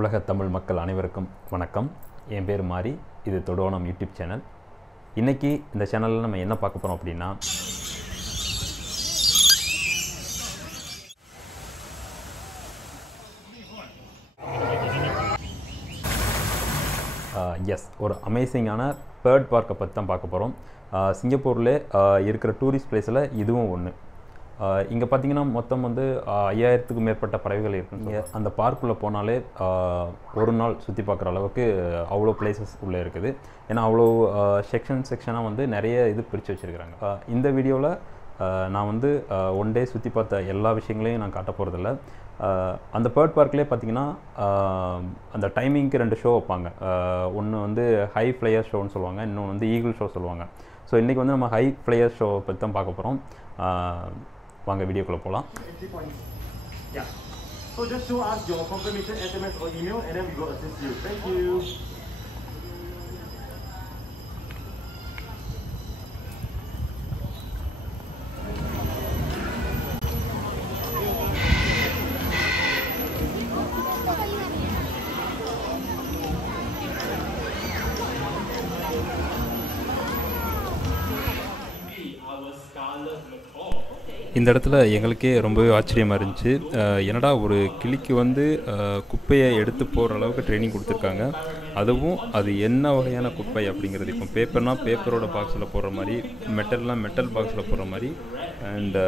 உலக தமிழ் மக்கள் அனைவருக்கும் வணக்கம். என் பேர் மாரி. இது தொடு வானம் யூடியூப் சேனல். இன்றைக்கி இந்த சேனலில் நம்ம என்ன பார்க்க போகிறோம் அப்படின்னா, ஒரு அமேசிங்கான பேர்ட் பார்க்கை பற்றி தான் பார்க்க போகிறோம். சிங்கப்பூரில் இருக்கிற டூரிஸ்ட் பிளேஸில் இதுவும் ஒன்று. இங்கே பார்த்தீங்கன்னா மொத்தம் 5000க்கும் மேற்பட்ட பறவைகள் இருக்குங்க. அந்த பார்க்குள்ளே போனாலே ஒரு நாள் சுற்றி பார்க்குற அளவுக்கு அவ்வளோ பிளேசஸ் உள்ளே இருக்குது. ஏன்னா அவ்வளோ செக்ஷனாக நிறைய இது பிரித்து வச்சுருக்கிறாங்க. இந்த வீடியோவில் நான் ஒன் டே சுற்றி பார்த்த எல்லா விஷயங்களையும் நான் காட்ட போகிறதில்ல. அந்த பேர்ட் பார்க்லேயே பார்த்தீங்கன்னா அந்த டைமிங்க்கு 2 ஷோ வைப்பாங்க. ஒன்று ஹை ஃப்ளையர் ஷோன்னு சொல்லுவாங்க, இன்னொன்று ஈகிள் ஷோ சொல்லுவாங்க. ஸோ இன்றைக்கி நம்ம ஹை ஃப்ளையர் ஷோ பற்றி தான் பார்க்க போகிறோம். வாங்க வீடியோக்குள்ளே போகலாம். Yeah. So just show us your confirmation SMS or email and then we will assist you. Thank you. இந்த இடத்துல எங்களுக்கே ரொம்பவே ஆச்சரியமாக இருந்துச்சு. என்னடா ஒரு கிளிக்கு குப்பையை எடுத்து போகிற அளவுக்கு ட்ரைனிங் கொடுத்துருக்காங்க. அதுவும் அது என்ன வகையான குப்பை அப்படிங்கிறது. இப்போ பேப்பர்னால் பேப்பரோட பாக்ஸில் போடுற மாதிரி, மெட்டல்னால் மெட்டல் பாக்ஸில் போடுற மாதிரி, அண்ட்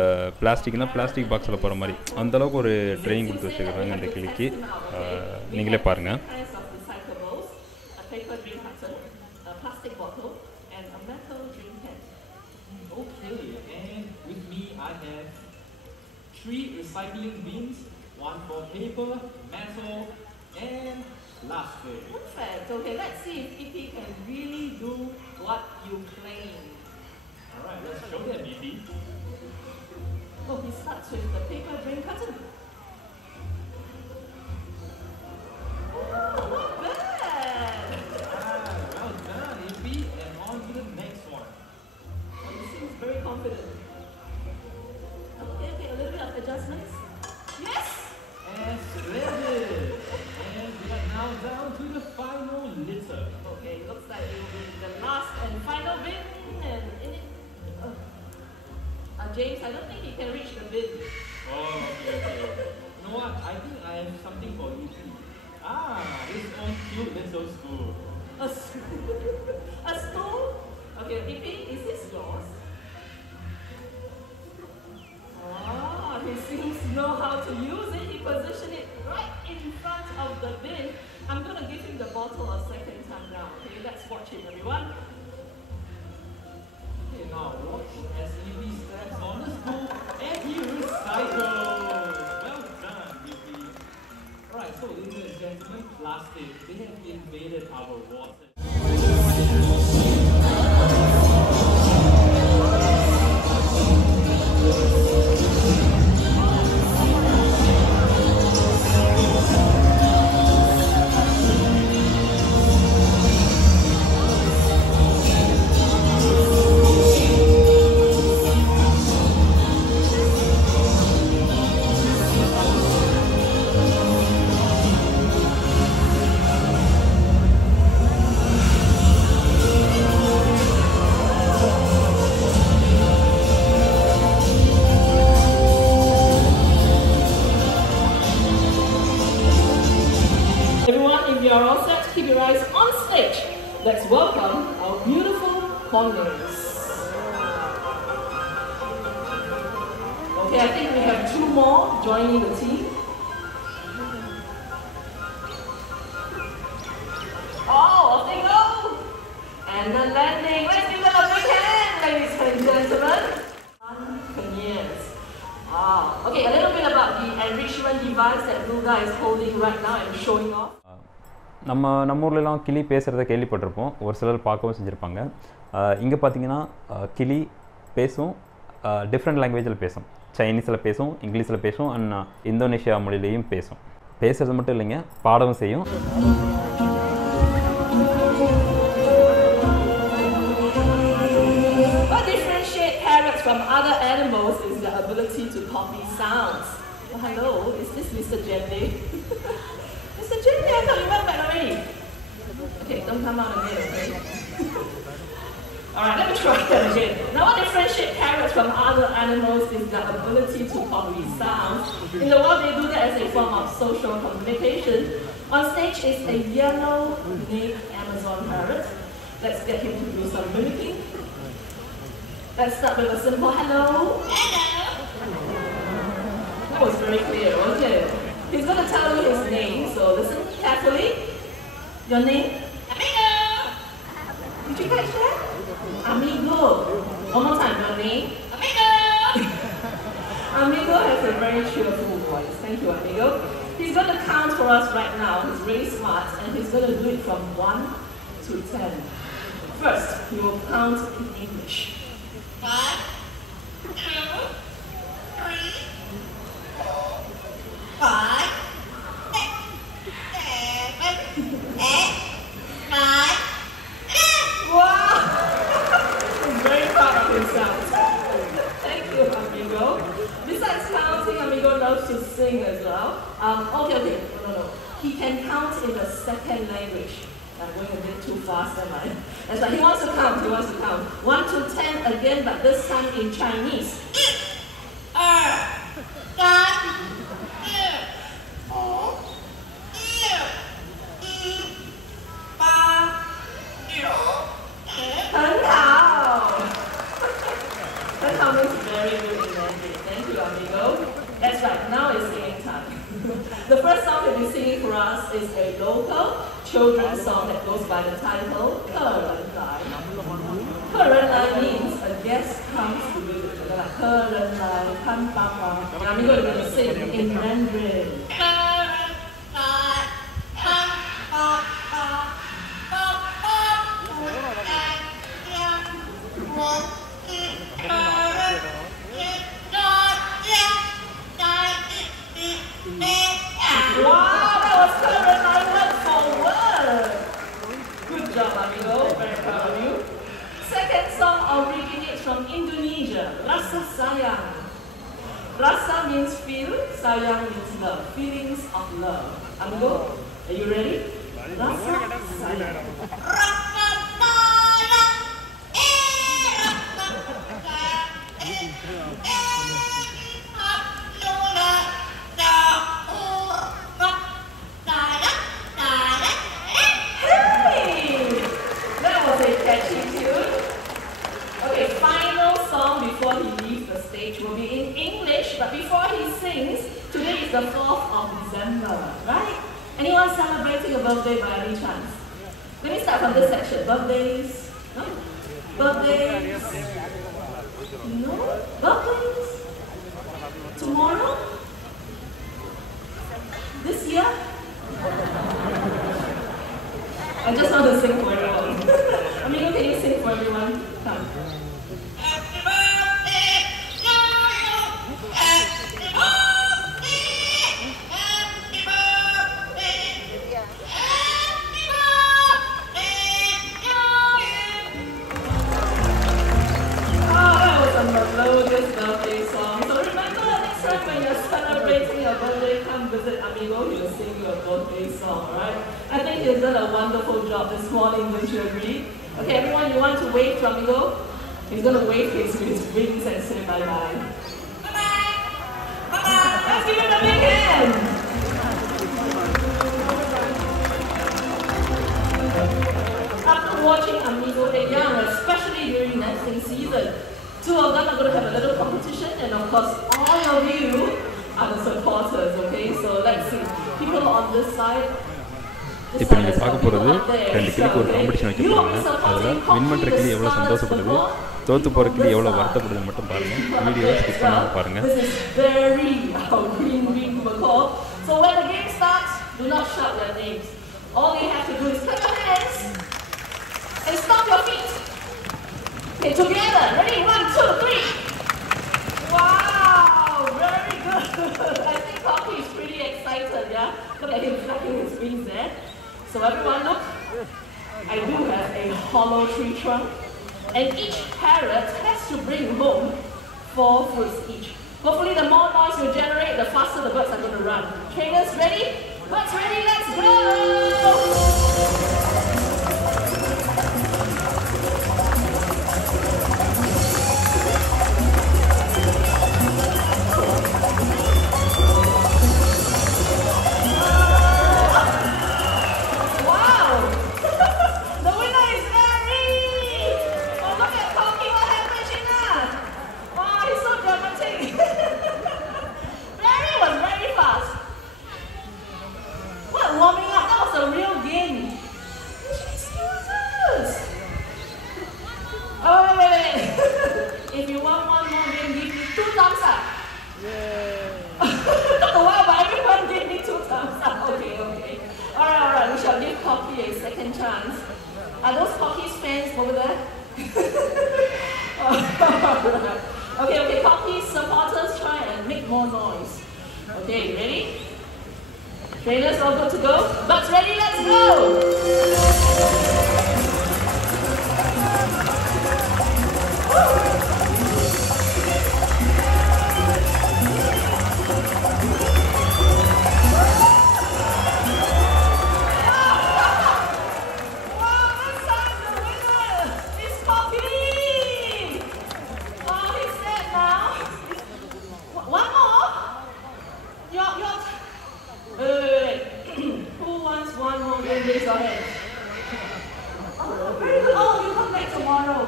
பிளாஸ்டிக்னால் பிளாஸ்டிக் பாக்ஸில் போகிற மாதிரி அந்தளவுக்கு ஒரு ட்ரைனிங் கொடுத்து வச்சுருக்காங்க இந்த கிளிக்கு. நீங்களே பாருங்கள். Three recycling bins, one for paper, metal, and plastic. Perfect. Okay, let's see if he can really do what you claim. Alright, let's show them, Bibi. Oh, he starts with the paper drain curtain. Oh, not bad. Well done, Bibi, and on to the next one. Oh, he seems very confident. Okay, a little bit of adjustments. Yes! And splendid! And we are now down to the final litter. Okay, looks like it will be the last and final bin. And in it, James, I don't think he can reach the bin. Oh, okay. You know what? I think I have something for you too. His own cute little stool. A stool? Okay, Pipi, is this yours? He seems to know how to use it. He positioned it right in front of the bin. I'm going to give him the bottle a second time now. Okay, let's watch him, everyone. Okay, now watch as Bibi steps on the stool and he recycles. Well done, Bibi. Alright, so ladies and gentlemen, plastic, they have invaded our water. If you are all set, keep your eyes on stage. Let's welcome our beautiful corners. Okay, I think we have 2 more joining the team. Oh, off they go! And the landing. Let's give them a big hand, ladies and gentlemen. Yes. Okay, a little bit about the enrichment device that Luga is holding right now and showing off. நம்ம ஊர்லலாம் கிளி பேசுகிறத கேள்விப்பட்டிருப்போம், ஒரு சிலர் பார்க்கவும் செஞ்சுருப்பாங்க. இங்கே பார்த்தீங்கன்னா கிளி பேசும், டிஃப்ரெண்ட் லாங்குவேஜில் பேசும். சைனீஸில் பேசும், இங்கிலீஷில் பேசும், அண்ட் இந்தோனேஷியா மொழியிலையும் பேசும். பேசுகிறது மட்டும் இல்லைங்க, பாடவும் செய்யும். What differentiates parrots from other animals is the ability to copy sounds. Oh, hello, is this Mr. Jenny? Mr. Jimmy, I thought you went back already. Okay, don't come out again, okay? Alright, let me try that again. Now what differentiates parrots from other animals is their ability to copy sounds. In the wild, they do that as a form of social communication. On stage is a yellow-named Amazon parrot. Let's get him to do some mimicking. Let's start with a simple hello. That was very clear, wasn't it? He's going to tell you his name, so listen carefully. Your name? Amigo! Did you catch that? Amigo. One more time, your name? Amigo! Amigo has a very cheerful voice. Thank you, Amigo. He's going to count for us right now. He's really smart, and he's going to do it from 1 to 10. First, he will count in English. 1, 2, 3, 4, 5, 6, 7, 8, 9, 10. Wow! He's very proud of himself. Thank you, Amigo. Besides counting, Amigo loves to sing as well. Okay. No. He can count in the second language. I'm going a bit too fast, am I? That's right, he wants to count. 1 to 10 again, but this time in Chinese. 1, 2, 3, 4, 5, 6, 很好. 很好 means very good in Mandarin. Thank you, amigo. That's right, now it's singing time. The first song he'll be singing for us is a local children's song that goes by the title 客人来. 客人来 means a guest comes to visit. Like 客人来看爸爸. And amigo is going to sing in Mandarin. 客人来看爸爸，爸爸不在家，我是客人，是大家在一起。Wow, that was 客人来 word for word. Good job, amigo. Very proud of you. Second song originates from Indonesia. Rasa sayang. Rasa means feel, sayang means love. Feelings of love. Amigo, are you ready? Rasa sayang. Rasa sayang. Hey! That was a catchy tune. Okay, final song before he leaves the stage will be in English, but before he sings, today is the 4th of December, right? Anyone celebrating a birthday by any chance? Let me start from this section. Birthdays? No? Birthdays? No? Birthdays? Tomorrow? This year? I just want to sing for everyone. Amigo, can you sing for everyone? Come. Happy birthday to you. Happy birthday. Happy birthday. Happy birthday to you. Oh, that was a melodious birthday song. So remember, next time when you're celebrating your birthday, come visit Amigo. He'll sing you a birthday song, alright? I think he's done a wonderful job this morning, don't you agree? Okay, everyone, you want to wave to Amigo? He's going to wave his wings and say bye-bye. Bye-bye! Bye-bye! Let's give him a big hand! After watching Amigo they young, especially during nesting season, 2 of them are going to have a little competition, and of course, all of you are the supporters, okay? So let's see. People on this side. இப்போ நீங்கள் பார்க்க போகிறது 2 கிளிக்கு ஒரு competition வைக்க போகிறாங்க. அதில் win பண்ணுற கிளி எவ்வளோ சந்தோஷப்படுது, தோற்று போகிற கிளி எவ்வளோ வருத்தப்படுதுன்னு மட்டும் பாருங்கள். வீடியோவை ஸ்கிப் பண்ணாமல் பாருங்கள். This is very green call. So when the game starts, do not shout their names. All you have to do is clap your hands and stomp your feet. Okay, together. Ready? 1, 2, 3. Wow, very good. I think Coffee is pretty excited, yeah? Look at him flapping his wings there. So everyone look, I do have a hollow tree trunk, and each parrot has to bring home 4 fruits each. Hopefully the more noise you generate, the faster the birds are going to run. Trainers ready? Butts ready, let's go! Warming up, that was a real game. Jesus! Oh, wait. If you want one more game, give me 2 thumbs up. Yeah. Took a while, but everyone gave me 2 thumbs up. Okay. Alright, we shall give Cocky a second chance. Are those Cocky's fans over there? Alright. Okay, Cocky's supporters try and make more noise. Okay, ready? Trainers all good to go? Butts ready, let's go! Wow, this time the winner is Poppy! Oh, he's dead now. One more? Wait. Who wants one more game? Raise your hand. Oh, you come back tomorrow.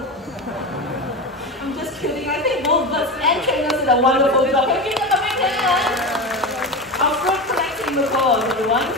I'm just kidding. I think both birds and trainers did a wonderful job. Can you give them a big hand? Our fruit collecting the calls, everyone.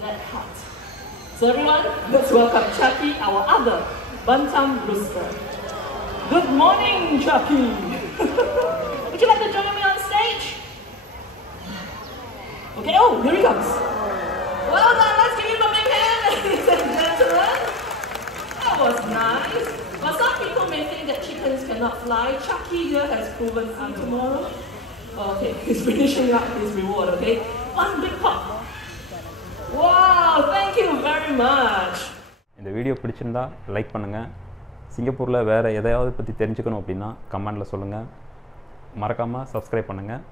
That hot. So everyone, let's welcome Chucky, our other bantam rooster. Good morning, Chucky. Would you like to join me on stage? Okay, oh, here he comes. Well done, let's give him a big hand, ladies and gentlemen. That was nice. But some people may think that chickens cannot fly. Chucky here has proven tomorrow. Okay, he's finishing up his reward, okay? One big pop. Wow, thank you very much. இந்த video பிடிச்சிருந்தா like பண்ணுங்கள். சிங்கப்பூரில் வேறு எதையாவது பற்றி தெரிஞ்சுக்கணும் அப்படின்னா கமெண்டில் சொல்லுங்கள். மறக்காமல் சப்ஸ்கிரைப் பண்ணுங்கள்.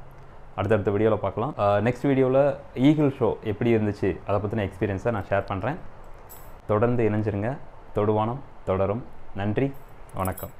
அடுத்தடுத்த வீடியோவில் பார்க்கலாம். நெக்ஸ்ட் வீடியோவில் ஈகிள் ஷோ எப்படி இருந்துச்சு அதை பற்றின எக்ஸ்பீரியன்ஸை நான் ஷேர் பண்ணுறேன். தொடர்ந்து இணைஞ்சிருங்க. தொடுவானம் தொடரும். நன்றி, வணக்கம்.